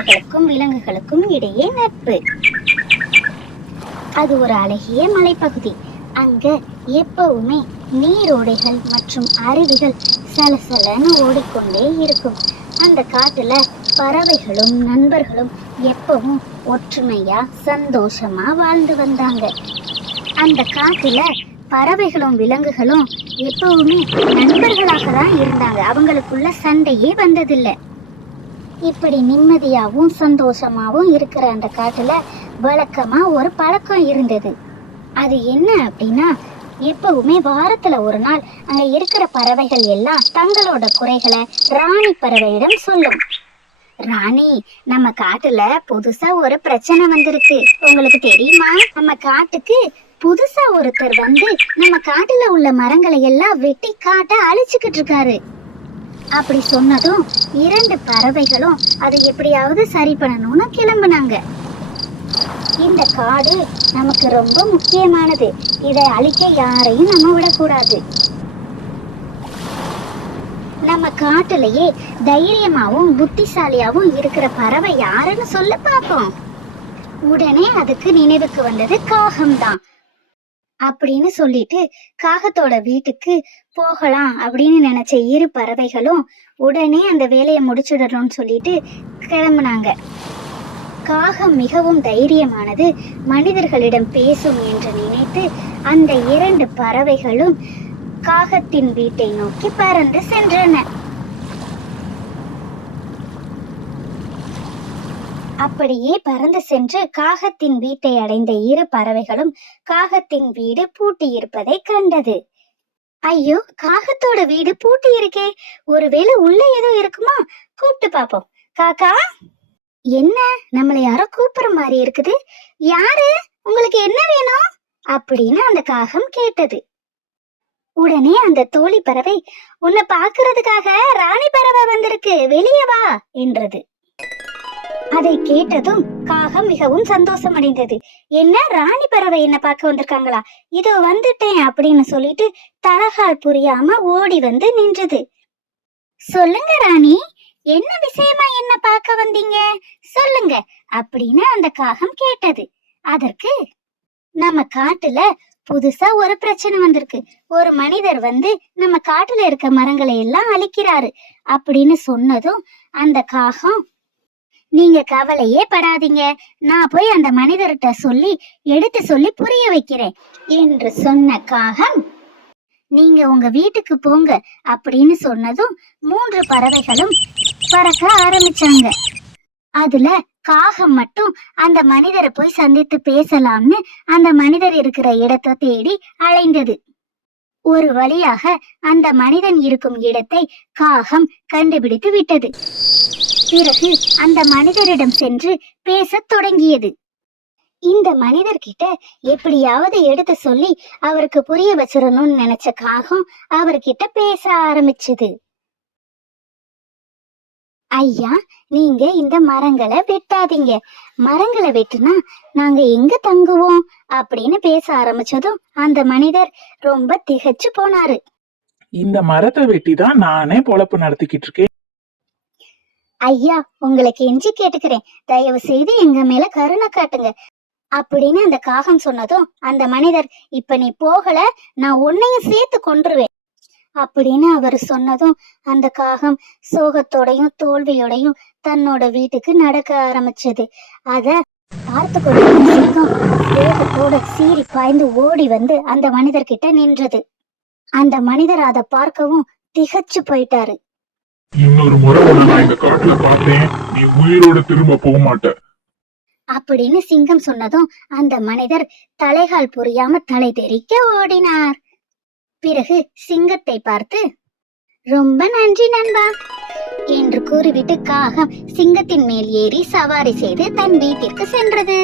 பறவைகளுக்கும் விலங்குகளுக்கும் இடையே நட்பு. அது ஒரு அழகிய மலைப்பகுதி. அங்க எப்பவுமே நீரோடைகள் மற்றும் அருவிகள் சலசலன்னு ஓடிக்கொண்டே இருக்கும். அந்த காட்டுல பறவைகளும் நண்பர்களும் எப்பவும் ஒற்றுமையா சந்தோஷமா வாழ்ந்து வந்தாங்க. அந்த காட்டுல பறவைகளும் விலங்குகளும் எப்பவுமே நண்பர்களாக தான் இருந்தாங்க. அவங்களுக்குள்ள சண்டையே வந்ததில்லை. இப்படி நிம்மதியாவும் சந்தோஷமாவும் இருக்கிற அந்த காட்டுல வழக்கமா ஒரு பழக்கம் இருந்தது. அது என்ன அப்படின்னா, எப்பவுமே வாரத்துல ஒரு நாள் அங்க இருக்கிற பறவைகள் எல்லாம் தங்களோட குறைகளை ராணி பறவையிடம் சொல்லும். ராணி, நம்ம காட்டுல புதுசா ஒரு பிரச்சனை வந்திருக்கு, உங்களுக்கு தெரியுமா? நம்ம காட்டுக்கு புதுசா ஒருத்தர் வந்து நம்ம காட்டுல உள்ள மரங்களை எல்லாம் வெட்டி காட்ட அழிச்சுக்கிட்டு இருக்காரு. அப்படி சொன்னதும் 2 பறவைகளும் அதை எப்படியாவது சரி பண்ணணும்னு கிளம்புனாங்க. இந்த காடு நமக்கு ரொம்ப முக்கியமானது, இதை அழிக்க யாரையும் நம்ம விடக்கூடாது. நம்ம காட்டுலயே தைரியமாவும் புத்திசாலியாவும் இருக்கிற பறவை யாருன்னு சொல்ல பார்ப்போம். உடனே அதுக்கு நினைவுக்கு வந்தது காகம்தான். அப்படின்னு சொல்லிட்டு காகத்தோட வீட்டுக்கு போகலாம் அப்படின்னு நினைச்ச 2 பறவைகளும் உடனே அந்த வேலையை முடிச்சிடணும்னு சொல்லிட்டு கிளம்புனாங்க. காகம் மிகவும் தைரியமானது, மனிதர்களிடம் பேசும் என்று நினைத்து அந்த 2 பறவைகளும் காகத்தின் வீட்டை நோக்கி பறந்து சென்றன. அப்படியே பறந்து சென்று காகத்தின் வீட்டை அடைந்த 2 பறவைகளும் காகத்தின் வீடு பூட்டி இருப்பதை கண்டது. ஐயோ, காகத்தோட வீடு பூட்டி இருக்கே, ஒருவேளை உள்ள ஏதோ இருக்குமா? கூப்பிட்டு பாப்போம். காக்கா, என்ன, நம்மளை யாரோ கூப்பிடுற மாதிரி இருக்குது, யாரு, உங்களுக்கு என்ன வேணும் அப்படின்னு அந்த காகம் கேட்டது. உடனே அந்த தோழி பறவை, உன்னை பாக்குறதுக்காக ராணி பறவை வந்திருக்கு, வெளியே வா என்றது. அதை கேட்டதும் காகம் மிகவும் சந்தோஷம் அடைந்தது. என்ன, ராணி பறவை என்ன பார்க்க வந்திருக்காங்களா? இதோ வந்துட்டேன் அப்படின்னு சொல்லிட்டு தலகால் புரியாம ஓடி வந்து நின்றது. சொல்லுங்க ராணி, என்ன விஷயமா என்ன பார்க்க வந்தீங்க, சொல்லுங்க அப்படின்னு அந்த காகம் கேட்டது. அதற்கு, நம்ம காட்டுல புதுசா ஒரு பிரச்சனை வந்திருக்கு, ஒரு மனிதர் வந்து நம்ம காட்டுல இருக்க மரங்களை எல்லாம் அழிக்கிறாரு அப்படின்னு சொன்னதும் அந்த காகம், நீங்க கவலையே படாதீங்க, நான் போய் அந்த மனிதர்கிட்ட சொல்லி எடுத்து சொல்லி புரிய வைக்கிறேன் என்று சொன்ன காகம், நீங்க உங்க வீட்டுக்கு போங்க அப்படின்னு சொன்னதும் 3 பறவைகளும் பறக்க ஆரம்பிச்சாங்க. அதுல காகம் மட்டும் அந்த மனிதரை போய் சந்தித்து பேசலாம்னு அந்த மனிதர் இருக்கிற இடத்தை தேடி அலைந்தது. ஒரு வழியாக அந்த மனிதன் இருக்கும் இடத்தை காகம் கண்டுபிடித்து விட்டது. பிறகு அந்த மனிதரிடம் சென்று பேசத் தொடங்கியது. இந்த மனிதர்கிட்ட எப்படியாவது எடுத்து சொல்லி அவருக்கு புரிய வச்சிடணும்னு நினைச்ச காகம் அவர்கிட்ட பேச ஆரம்பிச்சது. ஐயா, நீங்க இந்த மரங்களை வெட்டாதீங்க, மரங்களை வெட்டுனா நாங்க எங்க தங்குவோம் அப்படின்னு பேச ஆரம்பிச்சதும் அந்த மனிதர் ரொம்ப திகைச்சு போனாரு. இந்த மரத்தை வெட்டிதான் நானே பொழப்பு நடத்திக்கிட்டு இருக்கேன். ஐயா, உங்களுக்கு எஞ்சி கேட்டுக்கிறேன், தயவு செய்து எங்க மேல கருணை காட்டுங்க அப்படின்னு அந்த காகம் சொன்னதும் அந்த மனிதர், இப்ப நீ போகல, நான் உன்னையும் சேர்த்து கொன்றுவேன் அப்படின்னு அவர் சொன்னதும் அந்த காகம் சோகத்தோடையும் தோல்வியோடையும் தன்னோட வீட்டுக்கு நடக்க ஆரம்பிச்சது. அத பார்த்து கொண்டு வேகத்தோட சீறி பாய்ந்து ஓடி வந்து அந்த மனிதர்கிட்ட நின்றது. அந்த மனிதர் அதை பார்க்கவும் திகச்சு போயிட்டாரு. இன்னொரு முறை நான் இந்த காட்டுல பார்த்தேன், நீ உயிரோட திரும்ப போக மாட்ட அப்படின்னு சிங்கம் சொன்னதும் அந்த மனிதர் தலைகால் புரியாம தலை தெறிக்க ஓடினார். பிறகு சிங்கத்தை பார்த்து, ரொம்ப நன்றி நண்பா என்று கூறிவிட்டு காகம் சிங்கத்தின் மேல் ஏறி சவாரி செய்து தன் வீட்டிற்கு சென்றது.